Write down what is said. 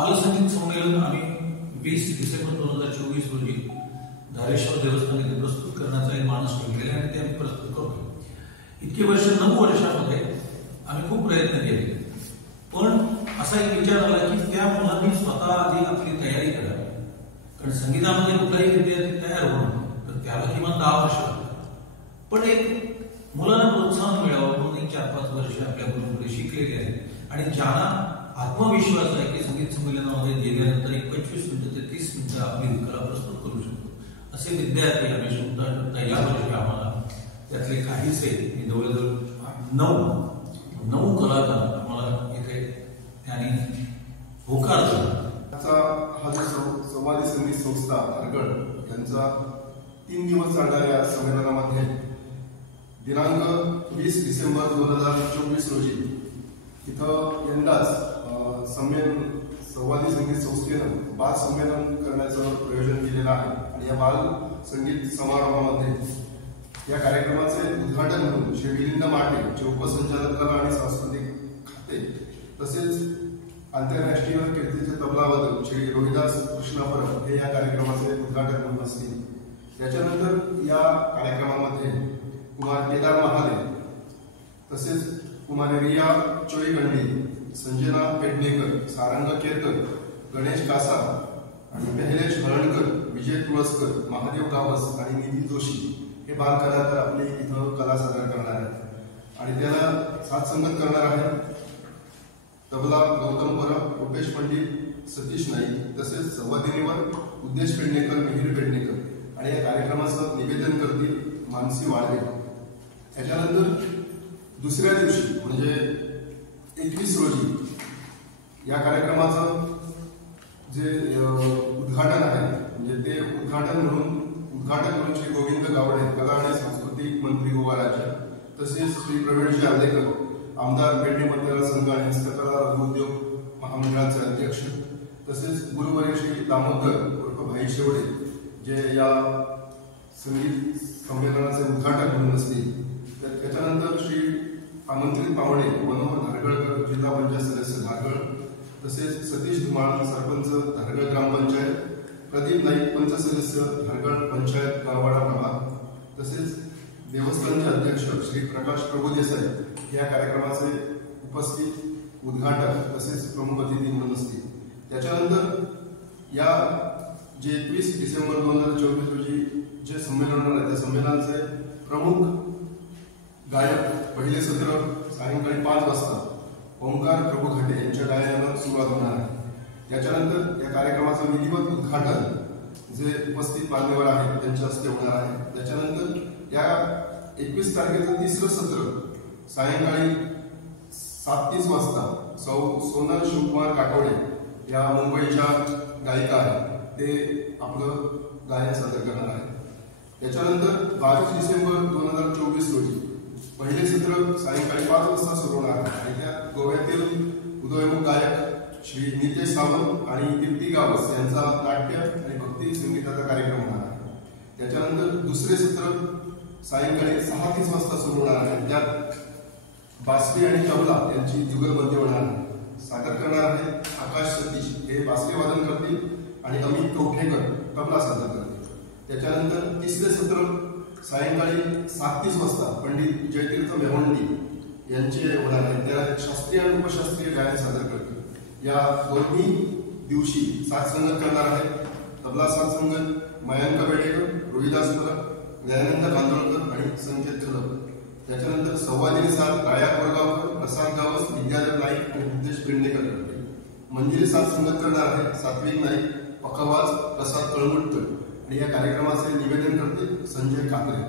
बालसंगीत संमेलन आम्ही 20 डिसेंबर 2024 रोजी धारेश्वर देवस्थान येथे प्रस्तुत करण्याचा एक मानस ठेवलेला आणि ते आम्ही प्रस्तुत करतो. इतके वर्ष 9 वर्षामध्ये आम्ही खूप प्रयत्न केले, पण असा एक विचार आला की त्या मुलांनी स्वतः आधी आपली तयारी करावी. कारण संगीतामध्ये कुठलाही विद्यार्थी तयार होणं तर त्याला किमान 10 वर्ष लागतात. पण एक मुलांना प्रोत्साहन मिळावं म्हणून एक 4-5 वर्ष आपल्या गुरुकडे शिकलेले आहेत आणि ज्यांना आत्मविश्वास आहे की संगीत संमेलनामध्ये गेल्यानंतर एक 25 मिनिटं ते 30 मिनिटं आपली कला प्रस्तुत करू शकतो, असे विद्यार्थी आम्ही शोधता यावर्षी आम्हाला त्यातले काहीसे जवळजवळ 9 कलाकार आम्हाला इथे त्यांनी होकार दिला. हा जो संवादी संगीत संस्था धारगड यांचा 3 दिवस चालणाऱ्या संमेलनामध्ये दिनांक 20 डिसेंबर 2024 रोजी इथं यंदाच संवादी संगीत संस्थेनं बाल संमेलन करण्याचं प्रयोजन केलेलं आहे. आणि या बाल संगीत समारोहामध्ये या कार्यक्रमाचे उद्घाटन म्हणून श्री मिलिंद माटे जे उपसंचालक कला आणि सांस्कृतिक खाते, तसेच आंतरराष्ट्रीय कीर्तीचे तबलावादक श्री रोहिदास कृष्णापरब हे या कार्यक्रमाचे उद्घाटन म्हणून असतील. त्याच्यानंतर या कार्यक्रमामध्ये कुमार केदार महाले, तसेच कुमार रिया चोईगंडी, संजना पेडणेकर, सारंग केरकर, गणेश कासा आणि मेहलेश हरणकर, विजय तुळसकर, महादेव गावस आणि निधी जोशी हे बाल कलाकार आपले इथं कला सादर करणार आहेत. आणि त्याला साथ संगत करणार आहेत तबला गौतम परब, रुपेश पंडित, सतीश नाईक, तसेच संवादिनीवर उद्देश पेडणेकर, मिहिर पेडणेकर आणि या कार्यक्रमाचं निवेदन करतील मानसी वाळवे. याच्यानंतर दुसऱ्या दिवशी म्हणजे 21 रोजी या कार्यक्रमाचं जे उद्घाटन आहे म्हणजे ते उद्घाटन म्हणून श्री गोविंद गावडे, कला आणि सांस्कृतिक मंत्री गोवा राज्य, तसेच श्री प्रवीणजी आलेकर, आमदार पेडणे मतदारसंघ आणि हस्तकला लघुउद्योग महामंडळाचे अध्यक्ष, तसेच गुरुवर्य श्री दामोदर उर्फ भाई शेवडे जे या संगीत संमेलनाचे उद्घाटक म्हणून असतील. त्याच्यानंतर श्री आमंत्रित पाहुणे मनोहर धारगळकर, जिल्हा पंचायत सदस्य धारगड, तसेच सतीश धुमाळ, सरपंच धारगड ग्रामपंचायत, प्रदीप नाईक, पंच सदस्य धारगड पंचायत गाववाडा प्रभाग, तसेच देवस्थानचे अध्यक्ष श्री प्रकाश प्रभुदेसाई या कार्यक्रमाचे उपस्थित उद्घाटक तसेच प्रमुख अतिथी म्हणून असतील. त्याच्यानंतर या जे 21 डिसेंबर 2024 रोजी जे संमेलन होणार आहे त्या संमेलनाचे प्रमुख गायक पहिले सत्र सायंकाळी 5 वाजता ओंकार प्रभू घाटे यांच्या गायनानं सुरुवात होणार आहे. त्याच्यानंतर या कार्यक्रमाचं विधिवत उद्घाटन जे उपस्थित मान्यवर आहेत त्यांच्या हस्ते होणार आहे. त्याच्यानंतर या 21 तारखेचं 3रं सत्र सायंकाळी 7:30 वाजता सोनल शिवकुमार काटोडे या मुंबईच्या गायिका आहेत ते आपलं गायन सादर करणार आहेत. त्याच्यानंतर 22 डिसेंबर 2024 रोजी पहिले सत्र सायंकाळी 5 वाजता सुरू होणार आहे आणि त्यात गोव्यातील उदयोन्मुख गायक श्री नितेश सावंत आणि कीर्ती गावस यांचा नाट्य आणि भक्ती संगीताचा कार्यक्रम होणार आहे. त्याच्यानंतर दुसरे सत्र सायंकाळी 6:30 वाजता सुरू होणार आहे. त्यात बासरी आणि तबला यांची जुगलबंदी होणार आहे. सादर करणार आहेत आकाश सतीश, हे बासरी वादन करतील आणि अमित कवठेकर तबला सादर करतील. त्याच्यानंतर तिसरे सत्र सायंकाळी 7:30 वाजता पंडित जयतीर्थ मेवंडी यांचे होणार आहे. त्या शास्त्रीय आणि उपशास्त्रीय गायन सादर करतील. या दोन्ही दिवशी साथ संगत करणार आहेत तबला साथ संगत मयांक बेडेकर, रोहिदास परब, दयानंद कांदोळकर आणि संकेत खलप. त्याच्यानंतर संवादिनी साथ गायक वडगावकर, प्रसाद गावस, विद्याधर नाईक आणि उद्देश पेडणेकर करतील. मंजिरी साथ संगत करणार आहे सात्विक नाईक, पखवाज प्रसाद कळमुटकर आणि या कार्यक्रमाचे निवेदन करतील संजय काकडे.